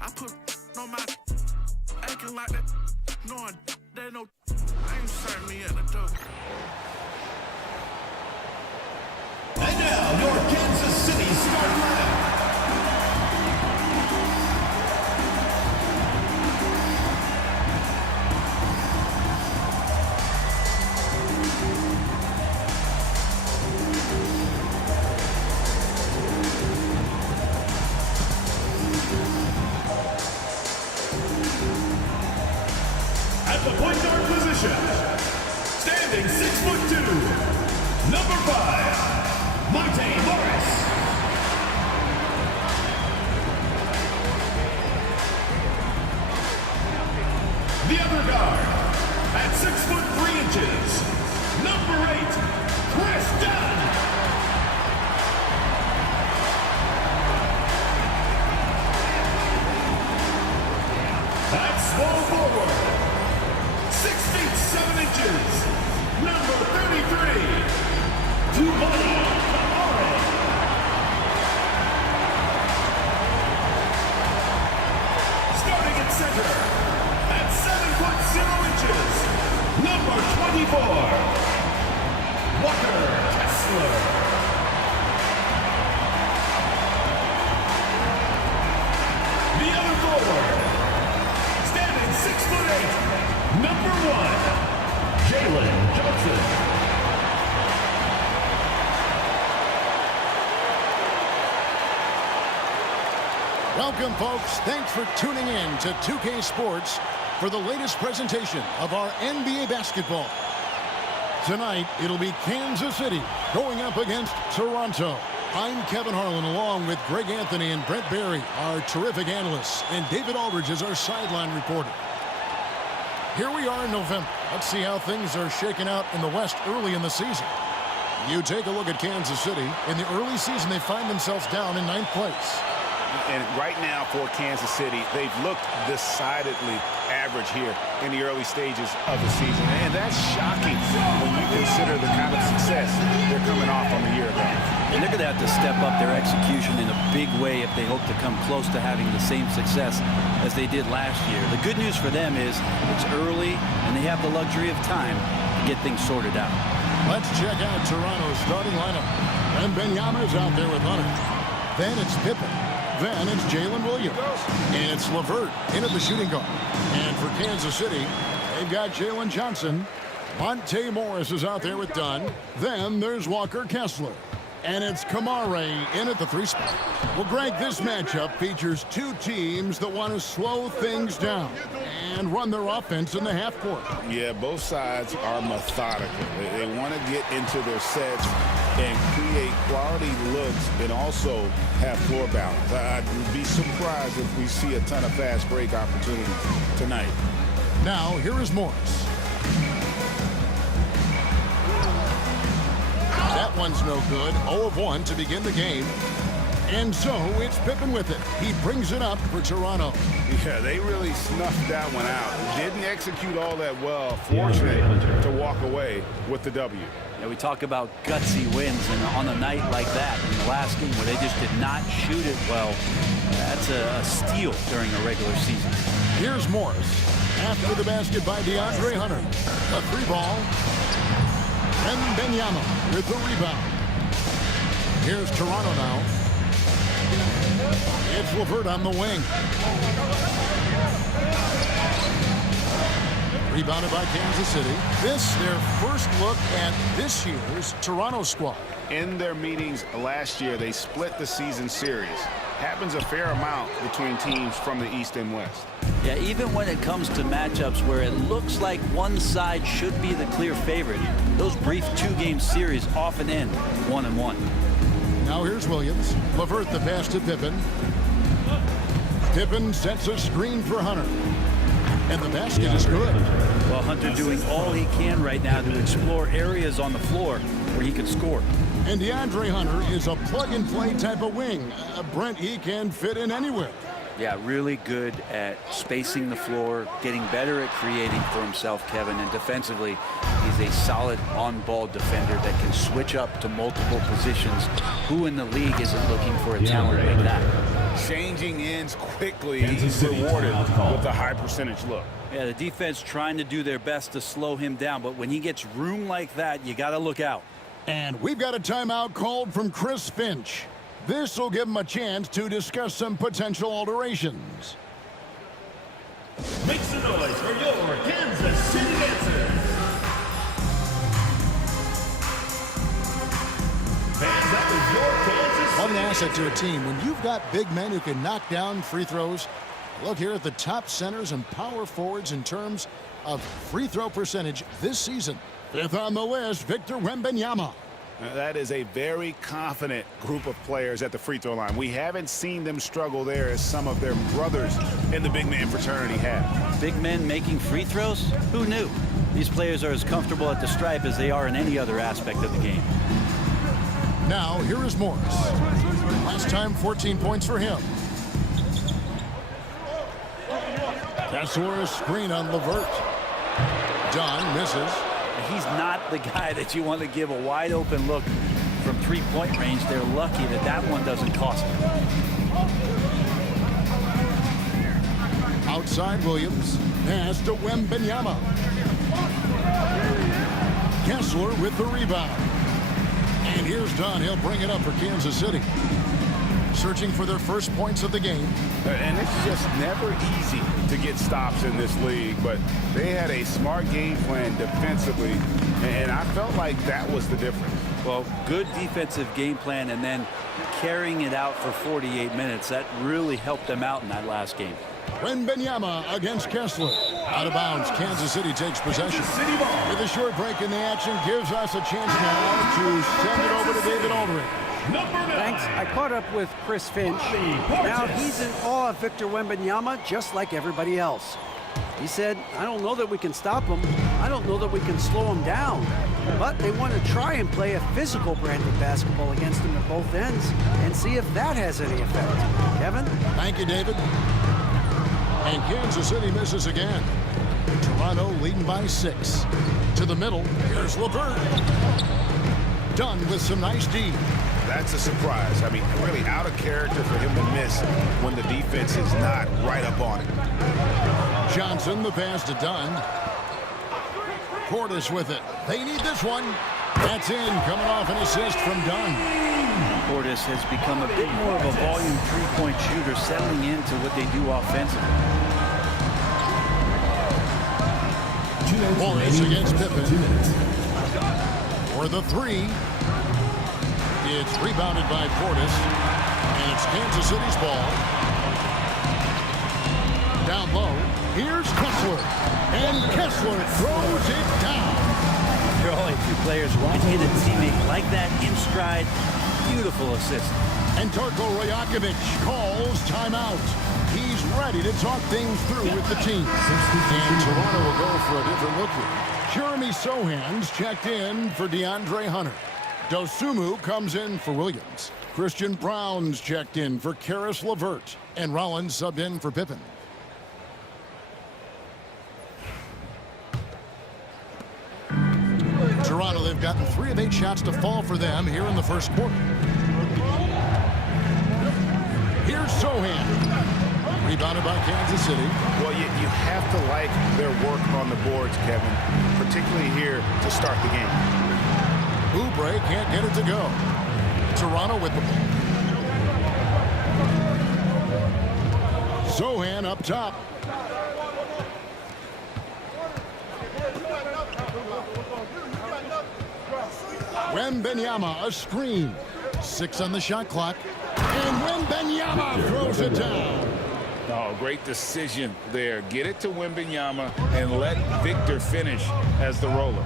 I put on my acting like that, knowing they know I ain't serving me at the door. And now, your Kansas City starting lineup. At the point guard position, standing 6'2", number 5, Monte Morris. The other guard, at 6'3", number 8, Chris Dunn. At small forward, 6 feet 7 inches, number 33, Giovanni Amore. Starting at center, at 7'0", number 24, Walker Kessler. The other forward, standing 6'8", number 1, Jalen Johnson. Welcome, folks. Thanks for tuning in to 2K Sports for the latest presentation of our NBA basketball. Tonight, it'll be Kansas City going up against Toronto. I'm Kevin Harlan, along with Greg Anthony and Brent Barry, our terrific analysts, and David Aldridge is our sideline reporter. Here we are in November. Let's see how things are shaking out in the West early in the season. You take a look at Kansas City. In the early season, they find themselves down in 9th place. And right now for Kansas City, they've looked decidedly average here in the early stages of the season. And that's shocking when you consider the kind of success they're coming off on the year ago. And they're going to have to step up their execution in a big way if they hope to come close to having the same success as they did last year. The good news for them is it's early and they have the luxury of time to get things sorted out. Let's check out Toronto's starting lineup. And Benyama's out there with Hunter. Then it's Pippen. Then it's Jalen Williams. And it's LeVert in at the shooting guard. And for Kansas City, they've got Jalen Johnson. Monte Morris is out there with Dunn. Then there's Walker Kessler. And it's Kamare in at the 3 spot. Well, Greg, this matchup features two teams that want to slow things down and run their offense in the half court. Yeah, both sides are methodical. They want to get into their sets and create quality looks and also have floor balance. I'd be surprised if we see a ton of fast break opportunities tonight. Now, here is Morris. That one's no good. 0 of 1 to begin the game. And so it's Pippen with it. He brings it up for Toronto. Yeah, they really snuffed that one out. Didn't execute all that well. Fortunate to walk away with the W. Yeah, we talk about gutsy wins, and on a night like that in the last game where they just did not shoot it well, that's a steal during a regular season. Here's Morris. After the basket by DeAndre Hunter. A 3-ball. And Benyama with the rebound. Here's Toronto now. It's LeVert on the wing. Rebounded by Kansas City. This, their first look at this year's Toronto squad. In their meetings last year, they split the season series. Happens a fair amount between teams from the East and West. Yeah, even when it comes to matchups where it looks like one side should be the clear favorite, those brief 2-game series often end 1-1. Now here's Williams. LeVert the pass to Pippen. Pippen sets a screen for Hunter. And the basket is good. Well, Hunter doing all he can right now to explore areas on the floor where he can score. And DeAndre Hunter is a plug-and-play type of wing. Brent, he can fit in anywhere. Yeah, really good at spacing the floor, getting better at creating for himself, Kevin. And defensively, he's a solid on-ball defender that can switch up to multiple positions. Who in the league isn't looking for a talent like that? changing ends quickly. He's rewarded with a high percentage look. Yeah, the defense trying to do their best to slow him down, but when he gets room like that, you got to look out. And we've got a timeout called from Chris Finch. This will give him a chance to discuss some potential alterations. Make some noise for your Kansas City Dancers. Fans, that was your Kansas City. What an asset to a team when you've got big men who can knock down free throws. Look here at the top centers and power forwards in terms of free throw percentage this season. Fifth on the list, Victor Wembanyama. That is a very confident group of players at the free throw line. We haven't seen them struggle there as some of their brothers in the big man fraternity have. Big men making free throws? Who knew? These players are as comfortable at the stripe as they are in any other aspect of the game. Now, here is Morris. Last time, 14 points for him. Kessler, screen on LeVert. Dunn misses. He's not the guy that you want to give a wide open look from three-point range. They're lucky that that one doesn't cost them. Outside Williams. Pass to Wembanyama. Kessler with the rebound. And here's Dunn. He'll bring it up for Kansas City. Searching for their first points of the game. And it's just never easy to get stops in this league, but they had a smart game plan defensively, and I felt like that was the difference. Well, good defensive game plan and then carrying it out for 48 minutes. That really helped them out in that last game. Wembanyama against Kessler. Out of bounds. Kansas City takes possession. With a short break in the action, gives us a chance now to send it over to David Aldridge. Thanks. I caught up with Chris Finch. Now he's in awe of Victor Wembanyama just like everybody else. He said, I don't know that we can stop him. I don't know that we can slow him down. But they want to try and play a physical brand of basketball against him at both ends and see if that has any effect. Kevin? Thank you, David. And Kansas City misses again. Toronto leading by 6. To the middle. Here's LeVert. Dunn with some nice D. That's a surprise. I mean, really out of character for him to miss when the defense is not right up on it. Johnson, the pass to Dunn. Portis with it. They need this one. That's in, coming off an assist from Dunn. Portis has become a bit more of a volume three-point shooter, settling into what they do offensively. Morris against Pippen. For the three. It's rebounded by Portis. And it's Kansas City's ball. Down low. Here's Kessler. And Kessler throws it down. There are only two players who can hit a teammate like that in stride. Beautiful assist. And Darko Rajakovic calls timeout. He's ready to talk things through with the team. And Toronto will go for a different look here. Jeremy Sohan's checked in for DeAndre Hunter. Dosumu comes in for Williams. Christian Brown's checked in for Karis LeVert. And Rollins subbed in for Pippen. Toronto, they've gotten 3 of 8 shots to fall for them here in the first quarter. Here's Sohan. Rebounded by Kansas City. Well, you have to like their work on the boards, Kevin, particularly here to start the game. Oubre can't get it to go. Toronto with the ball. Sohan up top. Wembanyama, a screen. 6 on the shot clock. And Wembanyama throws it down. Oh, great decision there. Get it to Wembanyama and let Victor finish as the roller.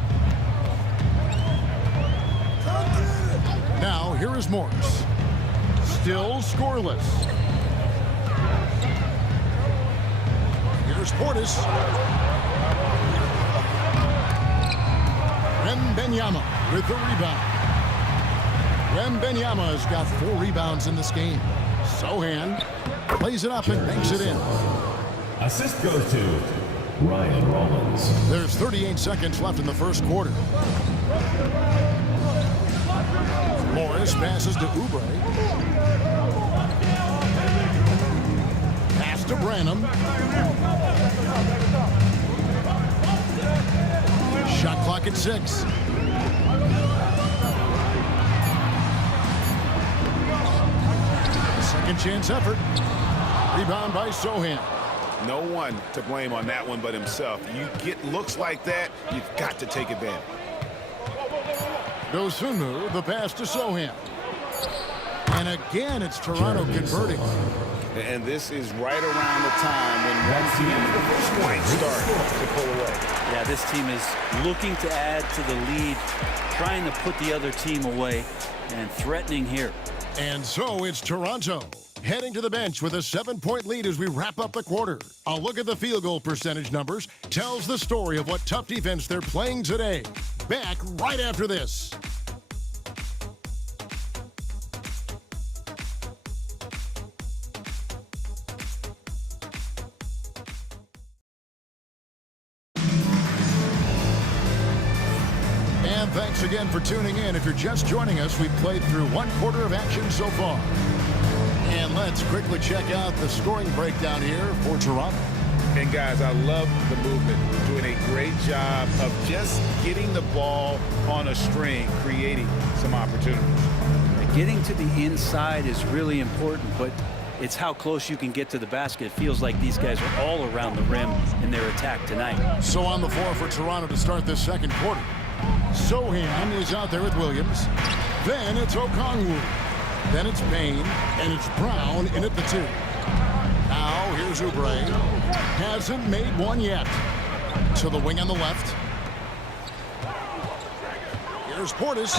Now, here is Morris. Still scoreless. Here's Portis. Wembanyama with the rebound. Wembanyama's got 4 rebounds in this game. Sohan plays it up and makes it in. Assist goes to Ryan Rollins. There's 38 seconds left in the first quarter. Morris passes to Oubre. to Branham. Shot clock at 6. Second chance effort. Rebound by Sohan. No one to blame on that one but himself. You get looks like that, you've got to take advantage. Dosunmu, the pass to Sohan. And again, it's Toronto converting. And this is right around the time when one team might start to pull away. Yeah, this team is looking to add to the lead, trying to put the other team away, and threatening here. And so it's Toronto heading to the bench with a 7-point lead as we wrap up the quarter. A look at the field goal percentage numbers tells the story of what tough defense they're playing today. Back right after this. And thanks again for tuning in. If you're just joining us, we've played through one quarter of action so far. And let's quickly check out the scoring breakdown here for Toronto. And guys, I love the movement. Doing a great job of just getting the ball on a string, creating some opportunities. Getting to the inside is really important, but it's how close you can get to the basket. It feels like these guys are all around the rim in their attack tonight. So on the floor for Toronto to start this second quarter. Sohan is out there with Williams. Then it's Okongwu. Then it's Payne, and it's Brown in at the 2. Now here's Oubre. Hasn't made one yet. To the wing on the left. Here's Portis.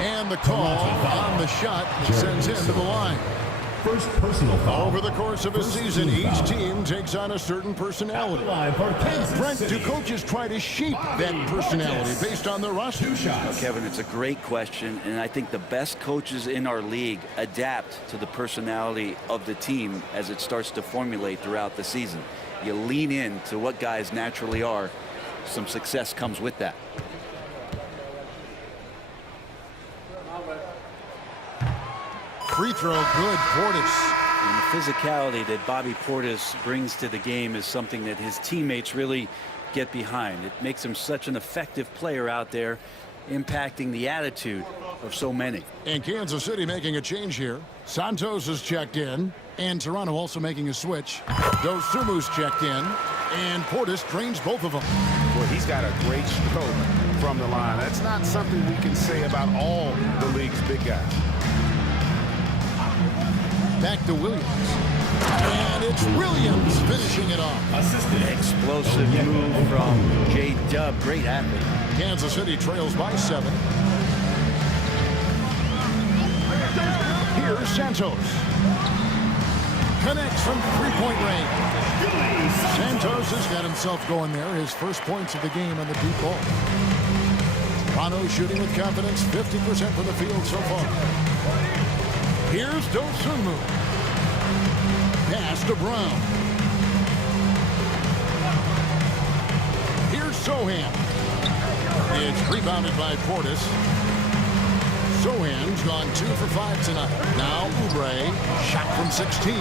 And the call on the shot that sends him to the line. First personal foul. Over the course of a season, each team takes on a certain personality. Brent, do coaches try to shape that personality based on their roster? Kevin, it's a great question, and I think the best coaches in our league adapt to the personality of the team as it starts to formulate throughout the season. You lean in to what guys naturally are. Some success comes with that. Free throw, good, Portis. And the physicality that Bobby Portis brings to the game is something that his teammates really get behind. It makes him such an effective player out there, impacting the attitude of so many. And Kansas City making a change here. Santos has checked in, and Toronto also making a switch. Dosumu's checked in, and Portis drains both of them. Well, he's got a great stroke from the line. That's not something we can say about all the league's big guys. Back to Williams. And it's Williams finishing it off. Explosive move from J-Dub. Great athlete. Kansas City trails by 7. Here's Santos. Connects from three-point range. Santos has got himself going there. His first points of the game on the deep ball. Toronto shooting with confidence, 50% from the field so far. Here's Dosunmu. Pass to Brown. Here's Sohan. It's rebounded by Portis. Sohan's gone 2 for 5 tonight. Now Oubre, shot from 16.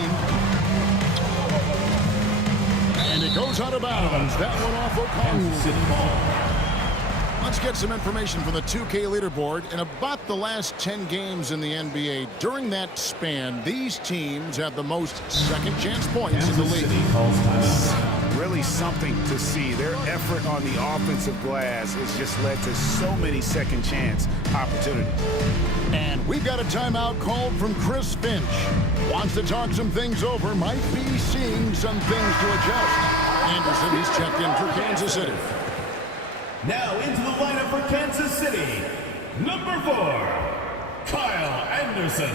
And it goes out of bounds. That one off Okongwu. Let's get some information from the 2K leaderboard. In about the last 10 games in the NBA, during that span, these teams have the most second chance points in the league. Really something to see. Their effort on the offensive glass has just led to so many second chance opportunities. And we've got a timeout called from Chris Finch. Wants to talk some things over, might be seeing some things to adjust. Anderson, he's checked in for Kansas City. Now into the lineup for Kansas City, number 4, Kyle Anderson.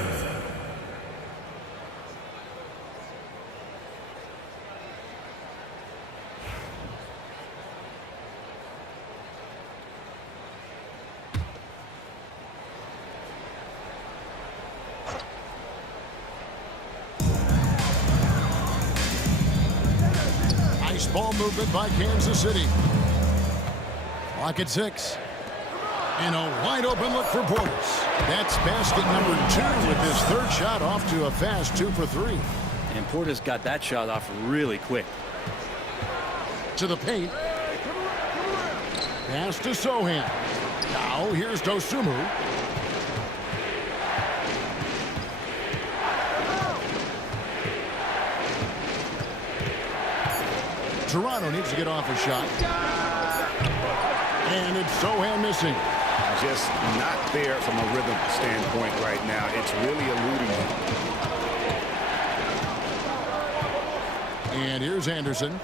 Nice ball movement by Kansas City. Clock at 6. And a wide open look for Portis. That's basket number 2 with his third shot off to a fast 2 for 3. And Portis got that shot off really quick. To the paint. Pass to Sohan. Now here's Dosunmu. Toronto needs to get off a shot. And it's Sohan missing. Just not there from a rhythm standpoint right now. It's really eluding him. And here's Anderson.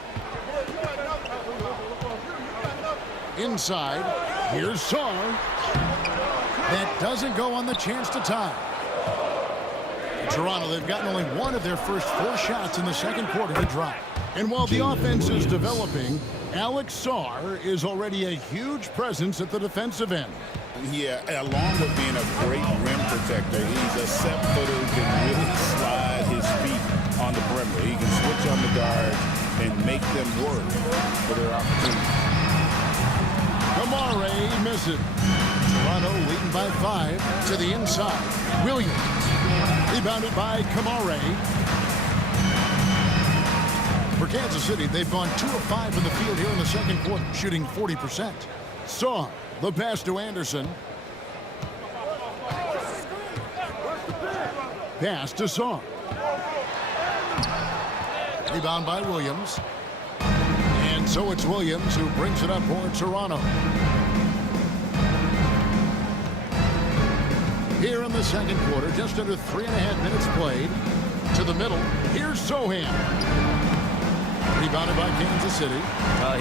Inside. Here's Sarr. That doesn't go on the chance to tie. Toronto, they've gotten only one of their first 4 shots in the second quarter to drop. And while the offense is developing, Alex Sarr is already a huge presence at the defensive end. Yeah, along with being a great rim protector, he's a set footer who can really slide his feet on the perimeter. He can switch on the guard and make them work for their opportunity. Kamare misses. Toronto leading by 5 to the inside. Williams. Rebounded by Kamare. For Kansas City, they've gone 2 of 5 in the field here in the second quarter, shooting 40%. Sarr, the pass to Anderson. Pass to Sarr. Rebound by Williams. And so it's Williams who brings it up for Toronto. Here in the second quarter, just under 3.5 minutes played. To the middle, here's Sohan. Rebounded by Kansas City.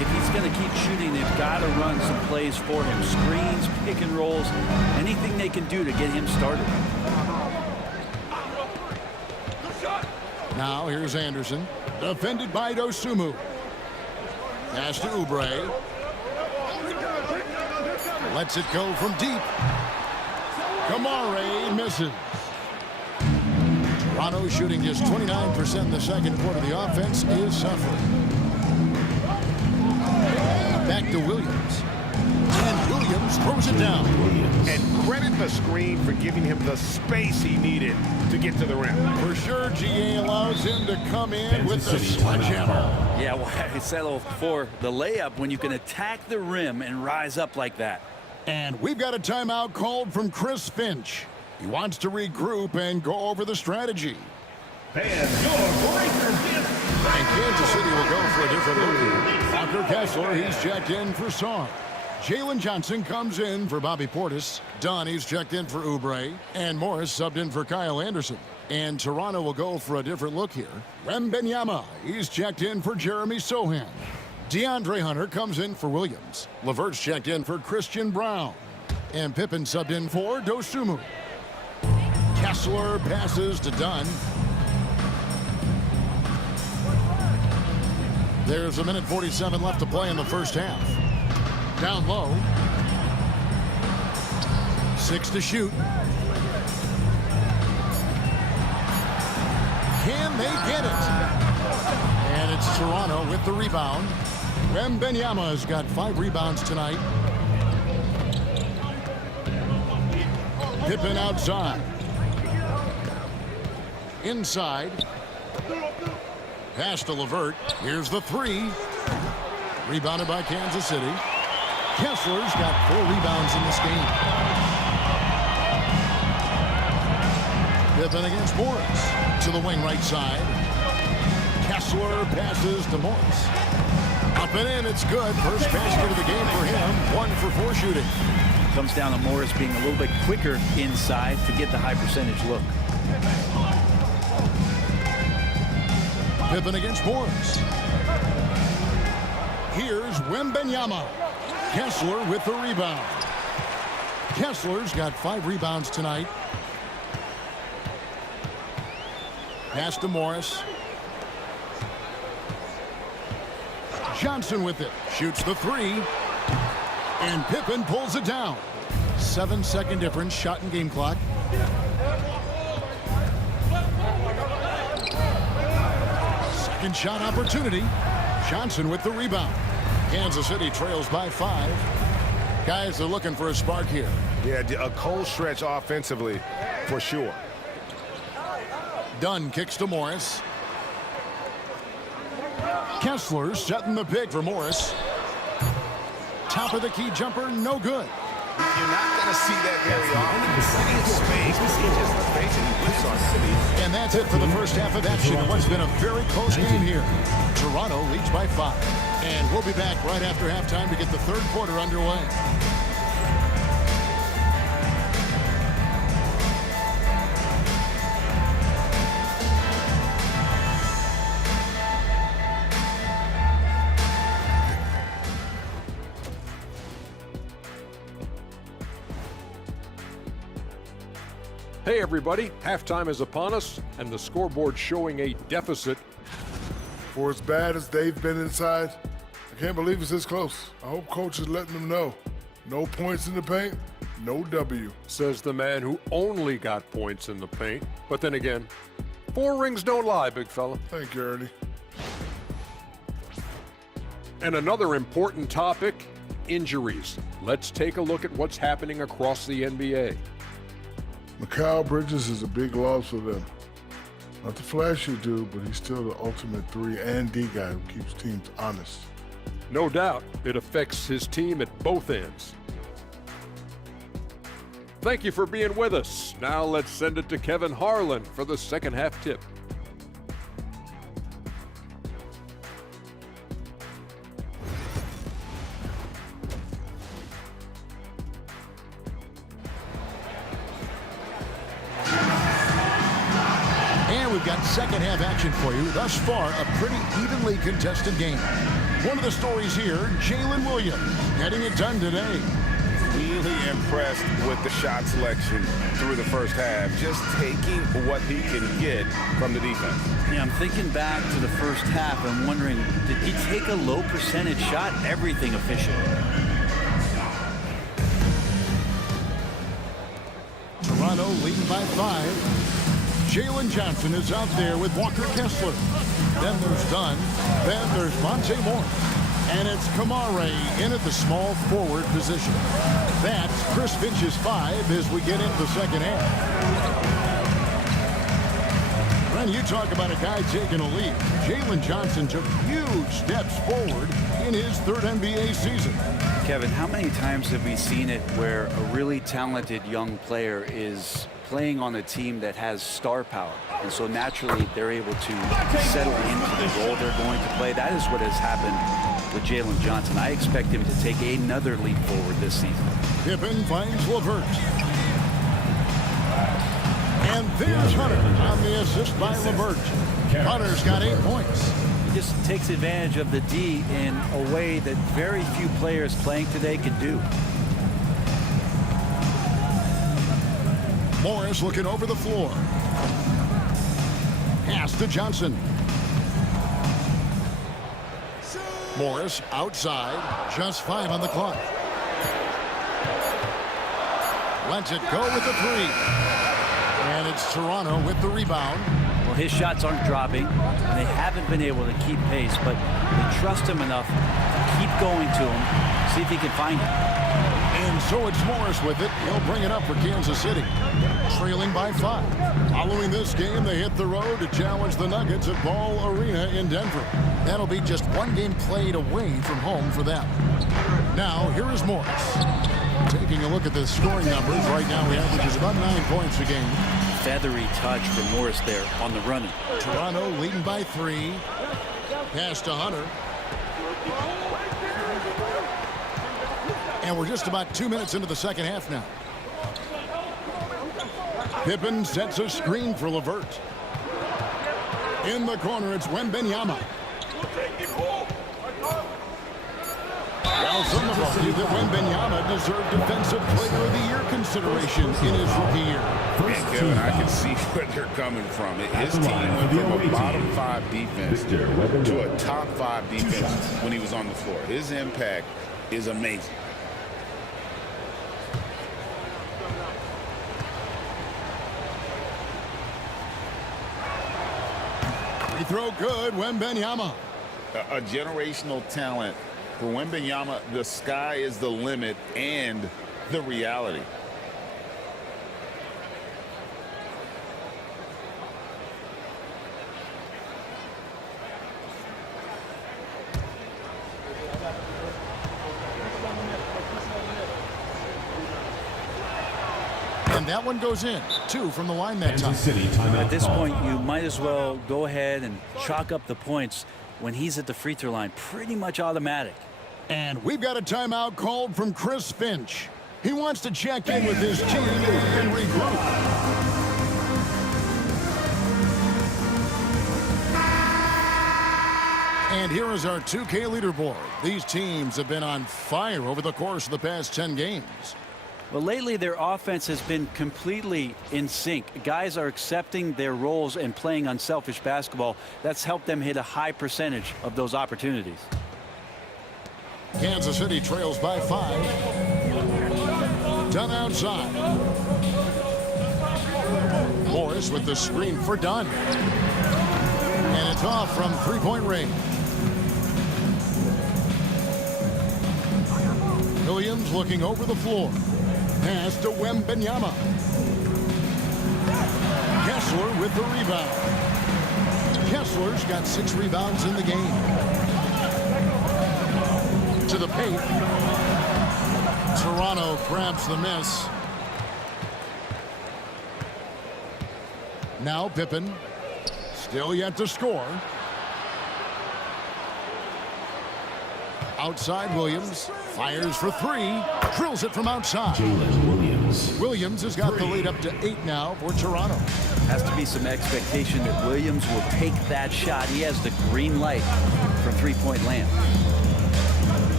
If he's going to keep shooting, they've got to run some plays for him. Screens, pick and rolls, anything they can do to get him started. Now here's Anderson. Defended by Dosunmu. Pass to Oubre. Lets it go from deep. Kamare misses. Toronto shooting just 29% in the second quarter. The offense is suffering. Back to Williams. And Williams throws it down. And credit the screen for giving him the space he needed to get to the rim. For sure, GA allows him to come in with the sledgehammer. Yeah, well, I settle for the layup when you can attack the rim and rise up like that. And we've got a timeout called from Chris Finch. He wants to regroup and go over the strategy. And your Breakers in. And Kansas City will go for a different look here. Walker Kessler, he's checked in for Sarr. Jalen Johnson comes in for Bobby Portis. Dunn, he's checked in for Oubre. And Morris subbed in for Kyle Anderson. And Toronto will go for a different look here. Wembanyama, he's checked in for Jeremy Sohan. DeAndre Hunter comes in for Williams. LeVert's checked in for Christian Brown. And Pippen subbed in for Dosunmu. Kessler passes to Dunn. There's 1:47 left to play in the first half. Down low. 6 to shoot. Can they get it? And it's Toronto with the rebound. Wembanyama has got 5 rebounds tonight. Pippen outside. Inside. Pass to LeVert. Here's the 3. Rebounded by Kansas City. Kessler's got 4 rebounds in this game. Pippen against Morris. To the wing right side. Kessler passes to Morris. Up and in, it's good. First basket of the game for him. 1 for 4 shooting. Comes down to Morris being a little bit quicker inside to get the high percentage look. Pippen against Morris. Here's Wembanyama. Kessler with the rebound. Kessler's got 5 rebounds tonight. Pass to Morris. Johnson with it. Shoots the 3. And Pippen pulls it down. 7-second difference. Shot and game clock. Second shot opportunity. Johnson with the rebound. Kansas City trails by 5. Guys are looking for a spark here. Yeah, a cold stretch offensively for sure. Dunn kicks to Morris. Kessler setting the pick for Morris. Top of the key jumper, no good. You're not going to see that very often. Plenty of space. He just basically whips on City. And that's it for the first half of action in what's been a very close game here. Toronto leads by 5. And we'll be back right after halftime to get the third quarter underway. Hey everybody, halftime is upon us and the scoreboard showing a deficit. For as bad as they've been inside, I can't believe it's this close. I hope coach is letting them know. No points in the paint, no W. Says the man who only got points in the paint. But then again, 4 rings don't lie, big fella. Thank you, Ernie. And another important topic, injuries. Let's take a look at what's happening across the NBA. Mikal Bridges is a big loss for them. Not the flashy dude, but he's still the ultimate 3 and D guy who keeps teams honest. No doubt, it affects his team at both ends. Thank you for being with us. Now let's send it to Kevin Harlan for the second half tip. We've got second half action for you. Thus far, a pretty evenly contested game. One of the stories here, Jalen Williams getting it done today. Really impressed with the shot selection through the first half, just taking what he can get from the defense. Yeah, I'm thinking back to the first half and wondering, did he take a low percentage shot? Everything efficient. Toronto leading by 5. Jalen Johnson is out there with Walker Kessler. Then there's Dunn. Then there's Monte Morris. And it's Kamare in at the small forward position. That's Chris Finch's 5 as we get into the second half. When you talk about a guy taking a lead, Jalen Johnson took huge steps forward in his 3rd NBA season. Kevin, how many times have we seen it where a really talented young player is playing on a team that has star power, and so naturally they're able to settle into the role they're going to play? That is what has happened with Jalen Johnson. I expect him to take another leap forward this season. Pippen finds LeVert. And there's Hunter on the assist by LeVert. Hunter's got 8 points. He just takes advantage of the D in a way that very few players playing today can do. Morris looking over the floor. Pass to Johnson. Morris outside. Just 5 on the clock. Lets it go with the 3. And it's Toronto with the rebound. Well, his shots aren't dropping, and they haven't been able to keep pace, but they trust him enough to keep going to him, see if he can find it. And so it's Morris with it. He'll bring it up for Kansas City. Trailing by 5. Following this game, they hit the road to challenge the Nuggets at Ball Arena in Denver. That'll be just 1 game played away from home for them. Now, here is Morris. Taking a look at the scoring numbers, right now he averages about 9 points a game. Feathery touch from Morris there on the running. Toronto leading by 3. Pass to Hunter. And we're just about 2 minutes into the second half now. Pippen sets a screen for LeVert. In the corner, it's Wembanyama. Well, some have argued that Wembanyama deserved Defensive Player of the Year consideration in his rookie year. And Kevin, I can see where they're coming from. His team went from a bottom 5 defense to a top 5 defense when he was on the floor. His impact is amazing. Free throw good, Wembanyama. A generational talent. For Wembanyama, the sky is the limit and the reality. And that one goes in. 2 from the line that time. Kansas City timeout At this call. point, you might as well go ahead and chalk up the points when he's at the free throw line. Pretty much automatic. And we've got a timeout called from Chris Finch. He wants to check in with his team and regroup. And here is our 2K leaderboard. These teams have been on fire over the course of the past 10 games. Well, lately their offense has been completely in sync. Guys are accepting their roles and playing unselfish basketball. That's helped them hit a high percentage of those opportunities. Kansas City trails by 5. Dunn outside. Morris with the screen for Dunn. And it's off from three-point range. Williams looking over the floor. Pass to Wembanyama. Kessler with the rebound. Kessler's got 6 rebounds in the game. To the paint. Toronto grabs the miss. Now Pippen. Still yet to score. Outside Williams. Fires for 3. Drills it from outside. Williams has got the lead up to 8 now for Toronto. Has to be some expectation that Williams will take that shot. He has the green light for three-point land.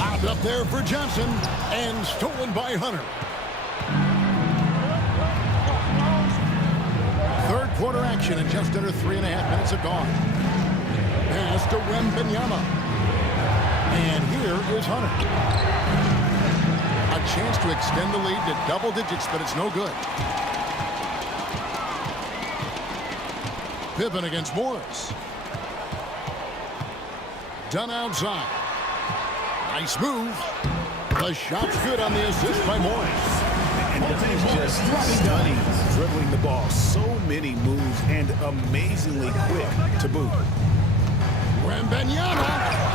Lobbed up there for Johnson and stolen by Hunter. Third quarter action and just under 3.5 minutes have gone. Pass to Wembanyama. And here is Hunter. A chance to extend the lead to double digits, but it's no good. Pippen against Morris. Dunn outside. Nice move. The shot's good on the assist by Morris. And Dunn's just stunning, dribbling the ball. So many moves and amazingly quick to boot. Wembanyama,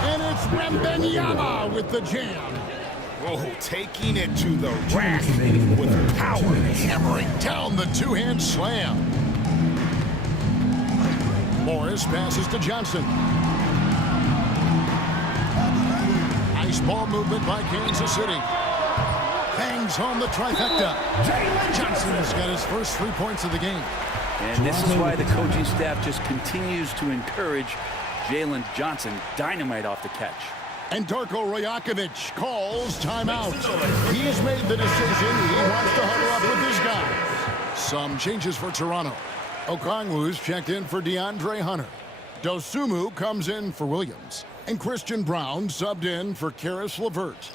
and it's Wembanyama with the jam. Oh, taking it to the rack with power. Hammering down the two-hand slam. Morris passes to Johnson. Nice ball movement by Kansas City. Bangs home the trifecta. Johnson's got his first 3 points of the game. And this is why the coaching staff just continues to encourage Jalen Johnson. Dynamite off the catch. And Darko Rajakovic calls timeout. He's made the decision. He wants to huddle up with his guys. Some changes for Toronto. Okongwu's checked in for DeAndre Hunter. Dosumu comes in for Williams. And Christian Brown subbed in for Karis LeVert.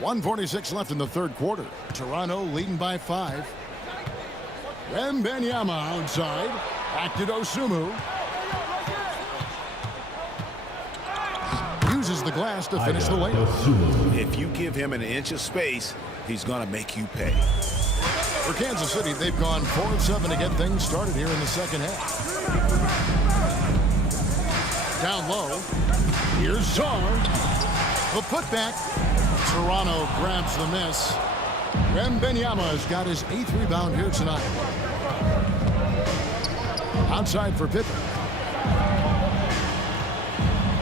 .146 left in the third quarter. Toronto leading by 5. Wembanyama outside. Back to Dosumu. Uses the glass to finish the layup. If you give him an inch of space, he's going to make you pay. For Kansas City, they've gone 4 of 7 to get things started here in the second half. Down low. Here's Czar. The putback. Toronto grabs the miss. Wembanyama has got his 8th rebound here tonight. Outside for Pippen.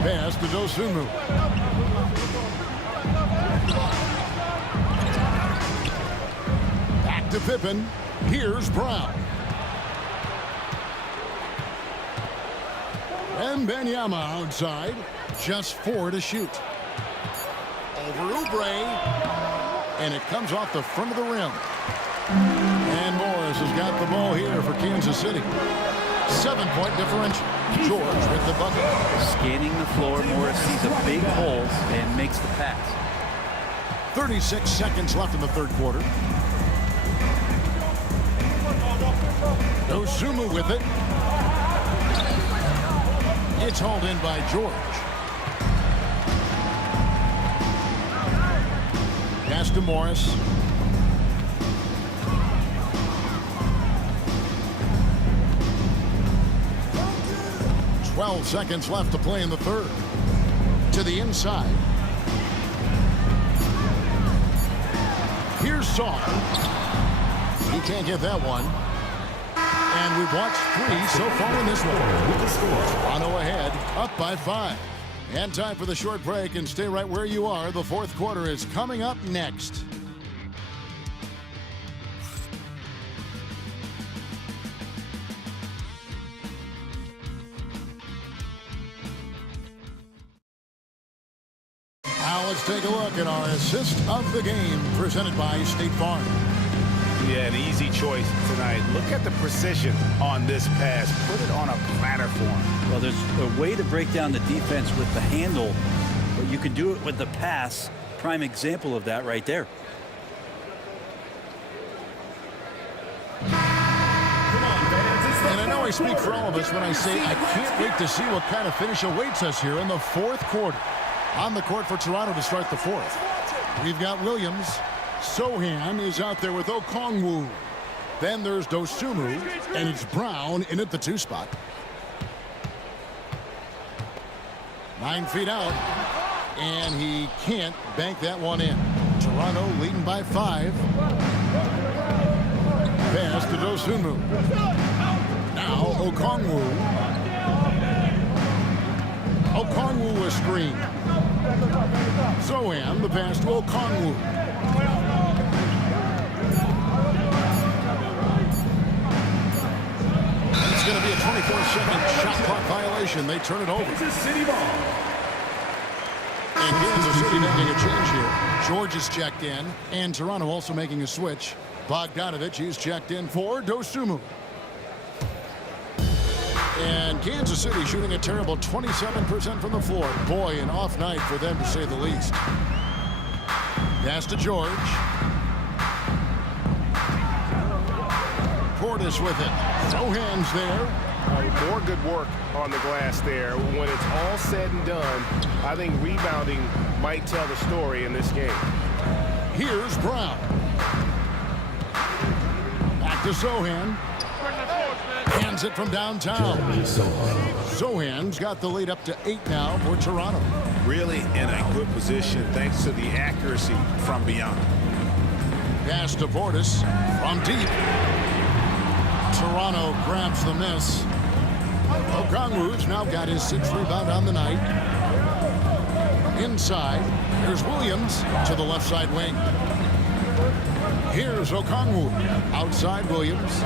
Pass to Dosumu. Back to Pippen. Here's Brown. Wembanyama outside. Just 4 to shoot. Over Oubre. And it comes off the front of the rim. And Morris has got the ball here for Kansas City. 7-point differential. George with the bucket. Scanning the floor, Morris sees a big hole and makes the pass. 36 seconds left in the third quarter. Dosumu with it. It's hauled in by George. Pass to Morris. 12 seconds left to play in the third. to the inside. Here's Saw. He can't get that one. And we've watched 3 so far in this one. Toronto ahead, up by 5. And time for the short break, and stay right where you are. The fourth quarter is coming up next. Now let's take a look at our assist of the game, presented by State Farm. Yeah, an easy choice tonight. Look at the precision on this pass. Put it on a platter for him. Well, there's a way to break down the defense with the handle, but you can do it with the pass. Prime example of that right there. And I know I speak for all of us when I say I can't wait to see what kind of finish awaits us here in the fourth quarter. On the court for Toronto to start the fourth. We've got Williams. Sohan is out there with Okongwu. Then there's Dosunmu, and it's Brown in at the 2 spot. 9 feet out, and he can't bank that one in. Toronto leading by 5. Pass to Dosunmu. Now Okongwu. Okongwu a screen. Sohan, the pass to Okongwu. It's going to be a 24-second shot clock violation. They turn it over. Kansas City ball. And Kansas City making a change here. George is checked in, and Toronto also making a switch. Bogdanovich is checked in for Dosunmu. And Kansas City shooting a terrible 27% from the floor. Boy, an off night for them, to say the least. Pass to George. Portis with it. Sohan's there. More good work on the glass there. When it's all said and done, I think rebounding might tell the story in this game. Here's Brown. Back to Sohan. Hands it from downtown. Sohan's got the lead up to 8 now for Toronto. Really in a good position thanks to the accuracy from beyond. Pass to Portis from deep. Toronto grabs the miss. Okongwu's now got his 6th rebound on the night. Inside, here's Williams to the left side wing. Here's Okongwu. Outside Williams.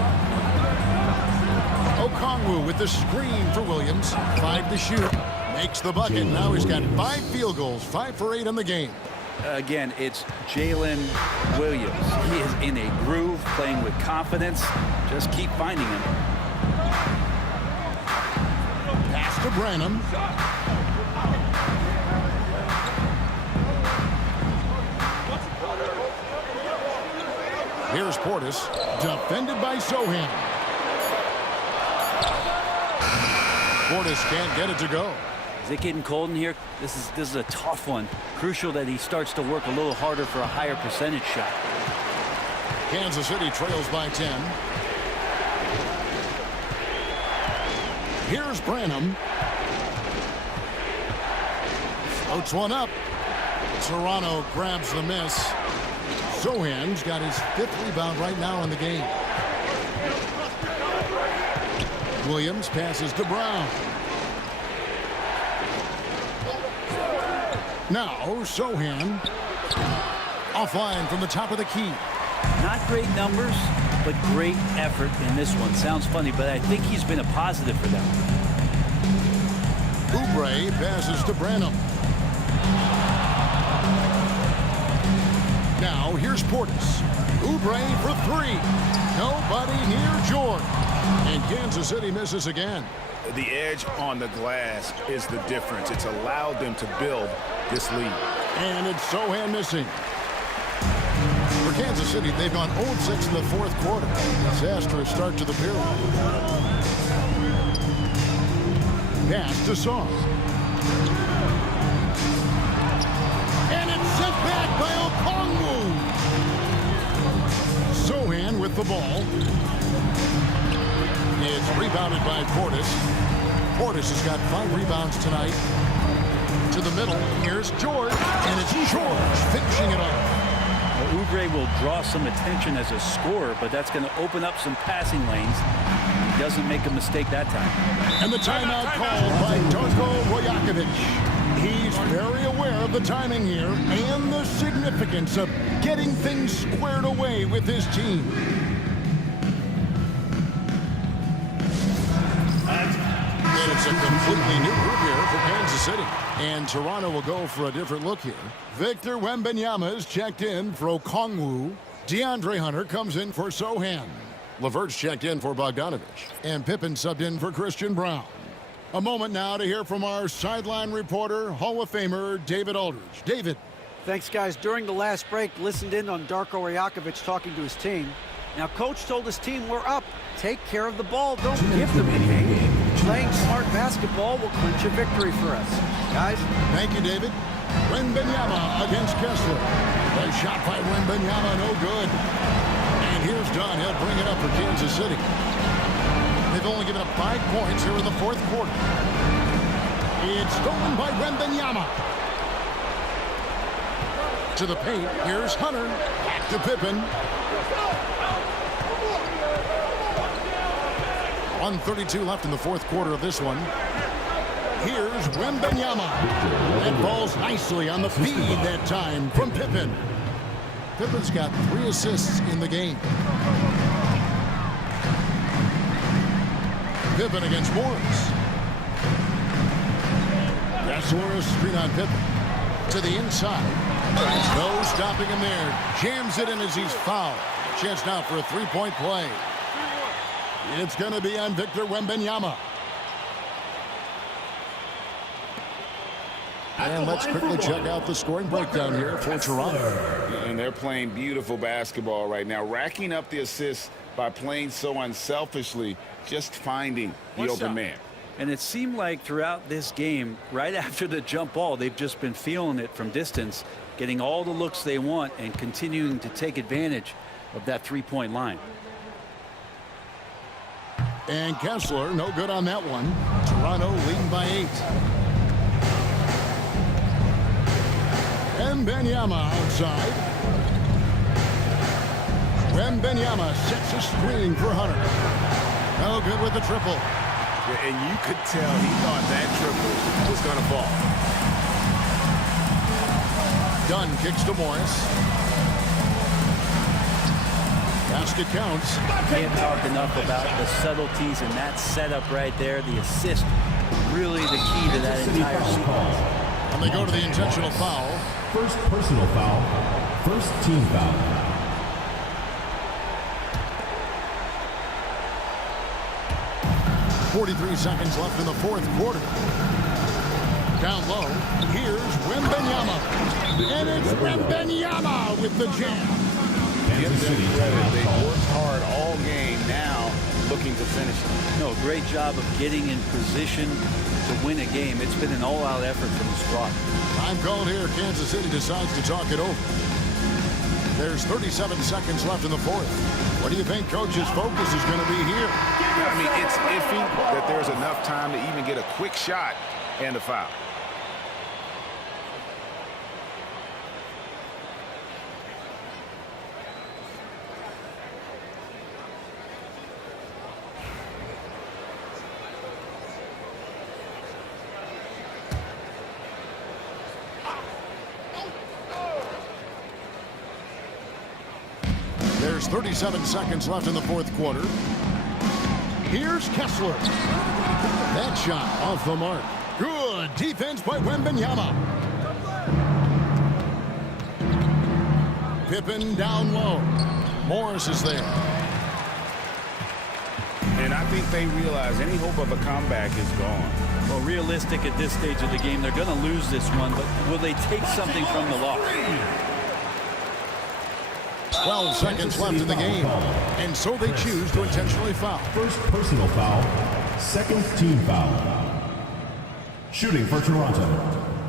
Okongwu with the screen for Williams. 5 to shoot. Makes the bucket. Now he's got 5 field goals. 5 for 8 in the game. Again, it's Jalen Williams. He is in a groove, playing with confidence. Just keep finding him. Pass to Branham. Here's Portis, defended by Sohan. Portis can't get it to go. Is it getting cold in here? This is a tough one. Crucial that he starts to work a little harder for a higher percentage shot. Kansas City trails by 10. Here's Branham. Floats one up. Toronto grabs the miss. Sohan's got his 5th rebound right now in the game. Williams passes to Brown. Now Sohan offline from the top of the key. Not great numbers, but great effort in this one. Sounds funny, but I think he's been a positive for them. Oubre passes to Branham. Now here's Portis. Oubre for 3. Nobody near George. And Kansas City misses again. The edge on the glass is the difference. It's allowed them to build this lead. And it's Sohan missing. For Kansas City, they've gone 0-6 in the 4th quarter. Disastrous start to the period. Pass to Saw. And it's sent back by Okongwu. Sohan with the ball. It's rebounded by Portis. Portis has got 5 rebounds tonight. To the middle, here's George, and it's George finishing it off. Well, Oubre will draw some attention as a scorer, but that's going to open up some passing lanes. He doesn't make a mistake that time. And the timeout called by Darko Rajakovic. He's very aware of the timing here and the significance of getting things squared away with his team. It's a completely new group here for Kansas City. And Toronto will go for a different look here. Victor Wembanyama is checked in for Okongwu. DeAndre Hunter comes in for Sohan. LeVert's checked in for Bogdanovich. And Pippen subbed in for Christian Brown. A moment now to hear from our sideline reporter, Hall of Famer David Aldridge. David. Thanks, guys. During the last break, listened in on Darko Rajakovic talking to his team. Now, Coach told his team, we're up. Take care of the ball. Don't give them anything. Playing smart basketball will clinch a victory for us. Guys? Thank you, David. Wembanyama against Kessler. The shot by Wembanyama, no good. And here's Dunn. He'll bring it up for Kansas City. They've only given up 5 points here in the fourth quarter. It's stolen by Wembanyama. To the paint. Here's Hunter. Back to Pippen. 1:32 left in the fourth quarter of this one. Here's Wembanyama. That falls nicely on the feed that time from Pippen. Pippen's got 3 assists in the game. Pippen against Morris. That's Morris, screen on Pippen. To the inside. No stopping him there. Jams it in as he's fouled. Chance now for a 3-point play. It's going to be on Victor Wembanyama. And let's quickly check out the scoring breakdown here for Toronto. And they're playing beautiful basketball right now, racking up the assists by playing so unselfishly, just finding the open man. And it seemed like throughout this game, right after the jump ball, they've just been feeling it from distance, getting all the looks they want and continuing to take advantage of that 3-point line. And Kessler, no good on that one. Toronto leading by 8. Wembanyama outside. Wembanyama sets a screen for Hunter. No good with the triple. Yeah, and you could tell he thought that triple was going to fall. Dunn kicks to Morris. Basket counts. Can't talk enough about the subtleties in that setup right there. The assist, really the key to that entire sequence. And they go to the intentional foul. First personal foul. First team foul. .43 seconds left in the fourth quarter. Down low, here's Wembanyama. And it's Wembanyama with the jam. Give them credit. They worked hard all game, now looking to finish it. No, great job of getting in position to win a game. It's been an all-out effort from the squad. Time called here. Kansas City decides to talk it over. There's 37 seconds left in the fourth. What do you think Coach's focus is going to be here? I mean, it's iffy that there's enough time to even get a quick shot and a foul. There's 37 seconds left in the fourth quarter. Here's Kessler. That shot off the mark. Good defense by Wembanyama. Pippen down low. Morris is there. And I think they realize any hope of a comeback is gone. Well, realistic at this stage of the game, they're going to lose this one, but will they take something from the loss? 12 seconds left in the game, and so they choose to intentionally foul. First personal foul, second team foul. Shooting for Toronto,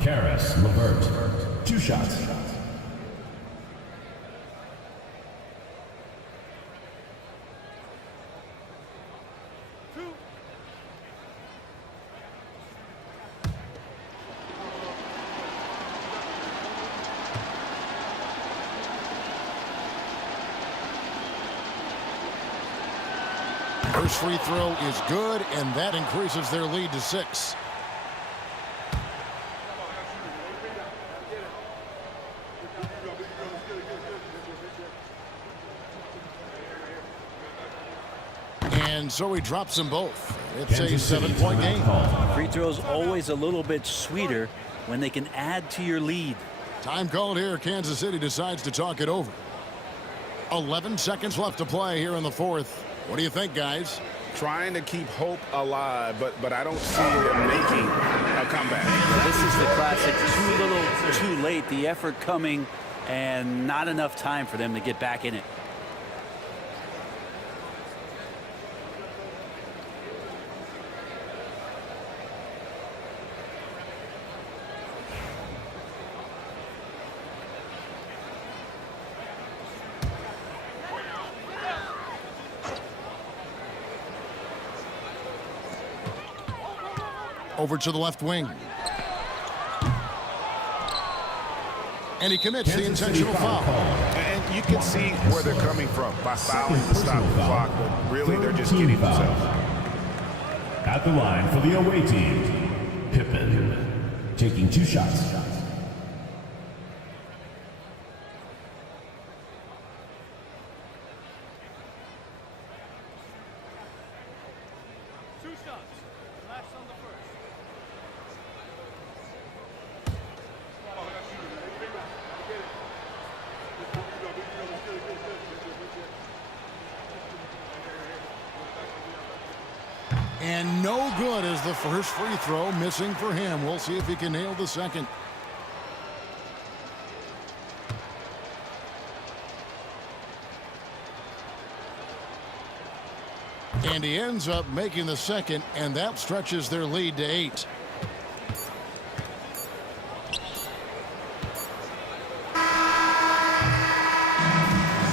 Karis LeVert. 2 shots. First free throw is good, and that increases their lead to 6. And so he drops them both. It's a 7-point game. Free throws always a little bit sweeter when they can add to your lead. Time called here. Kansas City decides to talk it over. 11 seconds left to play here in the fourth. What do you think, guys? Trying to keep hope alive, but I don't see them making a comeback. This is the classic too little, too late. The effort coming and not enough time for them to get back in it. Over to the left wing. And he commits the intentional foul. And you can see where they're coming from by fouling to stop the clock, but really they're just kidding themselves. At the line for the away team, Pippen, taking 2 shots. And no good as the first free throw missing for him. We'll see if he can nail the second. And he ends up making the second, and that stretches their lead to 8.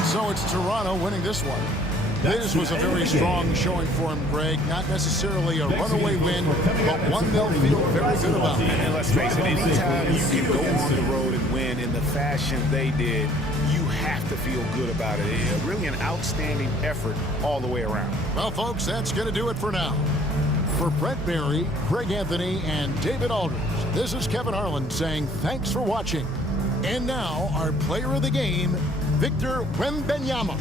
So it's Toronto winning this one. This was a very strong showing for him, Greg. Not necessarily a runaway win, but one they'll feel very good about. And let's face it, anytime you can go on the road and win in the fashion they did, you have to feel good about it. Really an outstanding effort all the way around. Well, folks, that's going to do it for now. For Brett Berry, Greg Anthony, and David Aldridge, this is Kevin Harlan saying thanks for watching. And now, our player of the game, Victor Wembanyama.